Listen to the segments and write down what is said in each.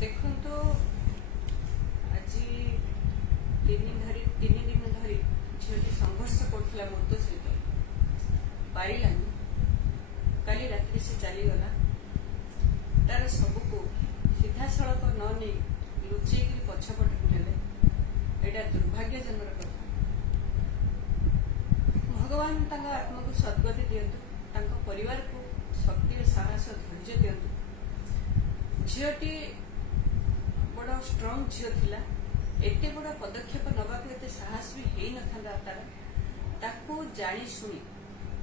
देखो तो आज 3 दिन धरी झीटी संघर्ष करथिला मृत्यु सहित पारिलानी काली रात्रि से चलीगला तार सबको सीधा सड़क न नहीं लुचेक पछपटे नेले एटा दुर्भाग्यजनक कथा। भगवान तांका आत्मा को सद्गति दियंतु, तांका परिवार को शक्ति साहस धैर्य दियंतु। झीटी बड़ा स्ट्रंग झील थिला, एते बड़ा पदक्षेप नबाक एते साहस भी हेई नथांदा तार ताको जानी सुनी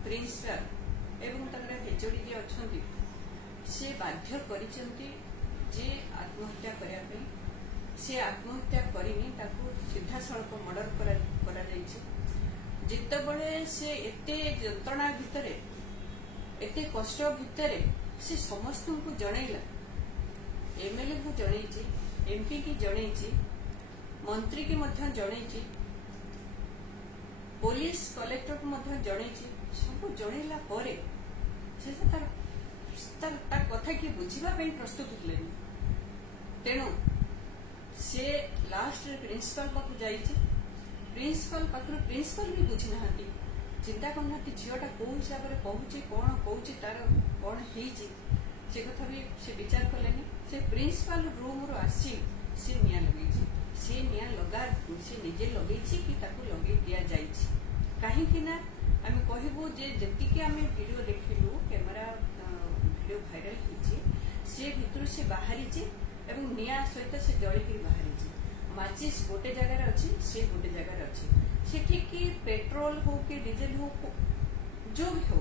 प्रिंसिपल एवं ताकर एचओडी जे अछंती से बाध्य करिसेंती जे आत्महत्या करिया पे से आत्महत्या करिनी ताको सीधा सड़क मर्डर करा जायछि। जितेबले से एते जंत्रणा भितरे एते कष्ट भितरे से समस्त को जनैला, एमएलए को जनैछि, एमपी की जनैछि, मंत्री की मध्य जनैछि, पुलिस कलेक्टर को मध्य जनैछि। सब जनैला परे से तार कथा कि बुझिबा पे प्रस्तुत थिलेनी। तेणु से लास्ट प्रिंसिपल पाखु जाइछि, प्रिंसिपल पाखु प्रिंसिपल भी बुझी नाहांती, चिंता करना झीटा कौ हिसाब से कहूँ कौन कहूँ तार कौन होती से कथा भी से विचार कलेनी। से प्रिंसिपल रूम रू आसी से निया लगे, से निया लगा से निजे लगे कि लगे दि जाइछि। कहीं ना आम कहबू जे जतिके आम वीडियो देखिलु कैमेरा वीडियो भाइराल होइछि से भितर से बाहरी एवं निया सहित से जलिक बाहरी। माचिस गोटे जगार अच्छी, से गोटे जगार अच्छी, से ठीक कि पेट्रोल हो कि डीजेल हो जो भी हो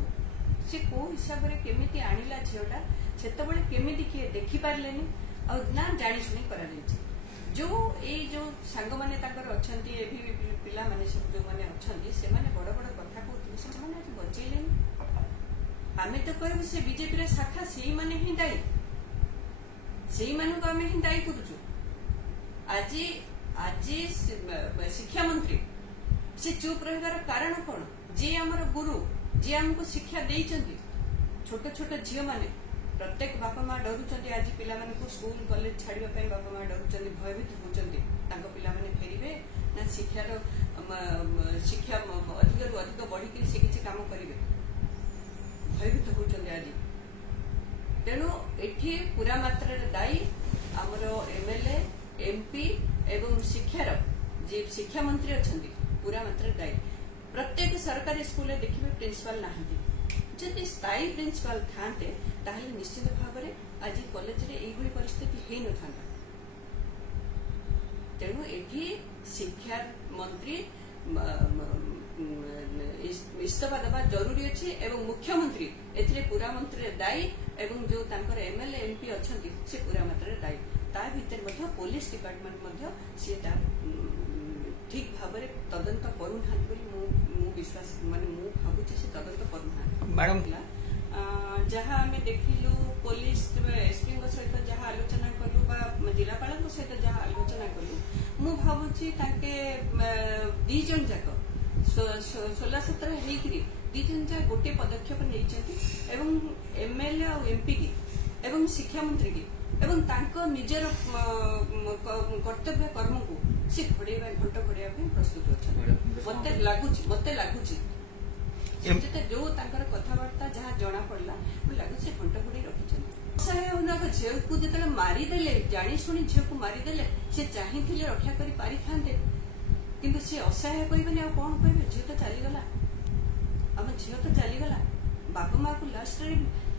से को हिसाब से केमिति आनिला झीटा से केमिति किए देखी पारलेनी और ना जानी शुणी करा जो जो सांग माने ताकर अछंती एभी पिला माने सब जो माने अछंती से माने बड़ बड़ कथा कहउथि से माने आज बचैलेनी। आमे तो कहबो से बीजेपी रे शाखा सेही माने ही दायी, सेही माने को आमे ही दायी करूछु। आज शिक्षा मंत्री से चुप रहिबार कारण कौन? जे आमर गुरु जे आमको शिक्षा देइचंती, छोट छोट झील माने प्रत्येक बापा माँ डरुचंती। आज पिला को स्कूल कॉलेज छाड़िबा पई बापा माँ डरुचंती, भयभीत होचंती तांको पिला माने फेरिबे ना शिक्षार शिक्षा अधिक रु अधिक बढ़ी से किसी काम करेंगे, भयभीत होचंती आज। तेणु एठी पूरा मात्रा दायी आमर एमएलए एमपी एवं शिक्षार जे शिक्षा मंत्री अछंती पूरा मात्रा दायी। प्रत्येक सरकारी स्कूल देखिए प्रिंसिपल नाहांती, जदि स्थायी प्रिंसिपल थांते ताहले निश्चित भाव में आज कॉलेज रे एही परिस्थिति हेई न थांता। तेणु एठी शिक्षा मंत्री इस्तीफा देवा जरूरी अछि एवं मुख्यमंत्री एथिरे पूरा मंत्री दायी एवं जो तांकर एमएलए एमपी अछंती से पूरा मात्रा दायी। ता भीतर मध्य पुलिस डिपार्टमेंट मध्य से ठीक भाव में तदंत करूना बोली विश्वास माने मु भाबुछि से तदंत करूना। मैडम जहाँ आम देखिलु पुलिस एसपी सहित जहाँ आलोचना कलु बा जिलापाल सहित जहाँ आलोचना कलु मु भाबुछि ताके 2 जन जाक 16-17 होइकरी 2 जन जाक गोटे पदक्षेप नेइछंती एवं एमएलए और एमपी की एवं शिक्षा मंत्री की एवं तांको निजर कर्तव्य कर्म को से घोड़ेबा घंट घोड़िया प्रस्तुत अच्छा। मते लागुची जो तांकर कथबार्ता जहाँ जना पड़ला लगुच घंट घोड़ी रखी असहाय होना झील को जो मारिदेले जानी शुणी झील को मारिदेले से चाहिए रक्षा कर पारि था किंतु से असहाय कहबेनि आ कौन कहबे। झील तो चलीगला, आम झील तो चलीगला। बापा माँ को लास्ट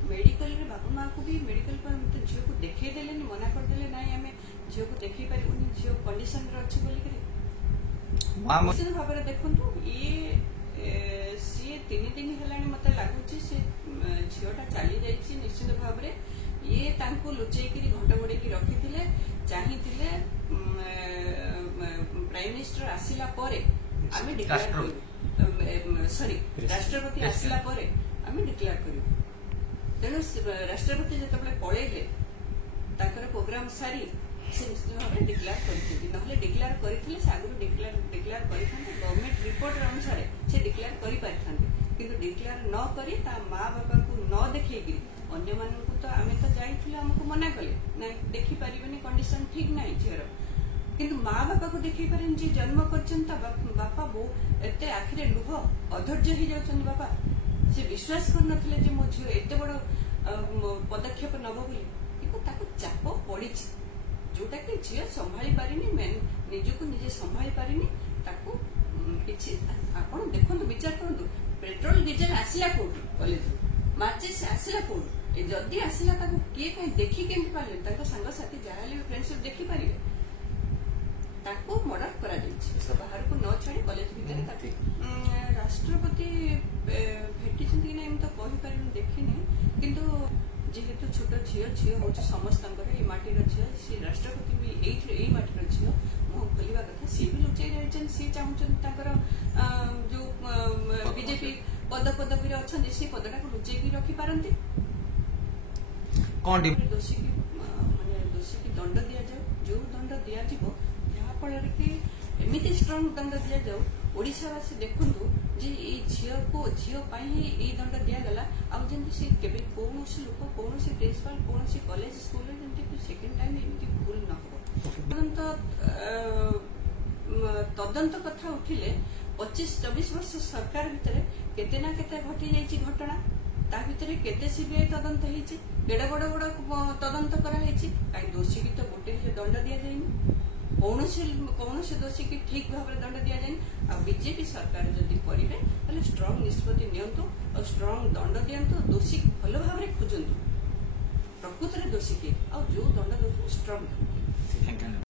मेडिकल रे बापा माँ को भी मेडिकल पर झील को देखई देलेनि, मना करदेले नाई आम झील को देखई पारिबुनि, झील कंडीशन रे अछि बोली करे निश्चित भाव में देखंतु ये सी 3 दिन है मत लगुच से झीटा चली जाइए। निश्चित भाव में ये तांको लुचेक घंट घोड़े रखी चाहिए प्राइम मिनिस्टर आसिला परे आमे डिक्लेयर करू, सॉरी राष्ट्रपति आसिला परे आमे डिक्लेयर करू। तेणु राष्ट्रपति जिते पलैले ताकर प्रोग्राम सारी से निश्चित भाव में डिक्लेयर कर डिक्लेयर करते से आगुरी डिक्लेयर करते गवर्नमेंट रिपोर्ट अनुसार से डिक्लेयर कर डिक्लेयर न करी ता माँ बापा को न देखी अन्य तो आम तो जाइए आमको मना कले ना देखी पारे कंडीशन ठीक ना झीर कि माँ बापा को देखी पारे जी जन्म कर बापा बो एत आखिरे लुह अधर्य हो जाउछन बापा से विश्वास कर मो झील एत बड़ पदक्षेप नब बोली कि चाप पड़ी जोटा कि झील संभाली पारिनी निजको निजे संभाली पारिनी किसी आपण देखो विचार करूँ पेट्रोल डीजेल आसला कौटू कॉलेज माचिस आसला कौटू जदि आसला किए कहीं देखी केमती पारे सांगसाथी जहाँ फ्रेंडशिप देखी पारे मर्डर कर बाहर को न छाड़ी कॉलेज भितर राष्ट्रपति भेटी कि ना तो कहीपर देखनी किंतु जेहेतु छोट झी हूँ समस्त माटीर झी सी राष्ट्रपति भी यही माटीर झी मुह खोलवा कथा सी भी लुचाई रही सी चाहूँ जो बीजेपी पदवी अच्छा से पदटा को लुचेक रखिपारती दोषी की दंड दि जाऊ जो दंड दि जाफल कि एमती स्ट्रंग दंड दि जाऊ ओडावासी देखु जे झील को झीपाई ही दंड दिगला आमती कौन लोक कौन प्रिंसिपाल कौन कॉलेज स्कूल सेकेंड टाइम एमती भूल न हो तदंत कथा उठिले 25-24 वर्ष सरकार भितर केते ना केते घटी जाइछि घटना ता भितर केते सीबीआई तदंत होइछि केडे बड़ बड़ तदंत करा होइछि काई दोषी की तो गोटे दंड दिया जाइनि कौन से दोषी की ठीक भाव में दंड दि जाए आ बीजेपी सरकार जदि करेंगे स्ट्रंग निष्पत्ति नियंतु और स्ट्रंग दंड दियंतु दोषी भल भाव में खोजतु प्रकृत में दोषी किए और जो दंड दौर स्ट्रंग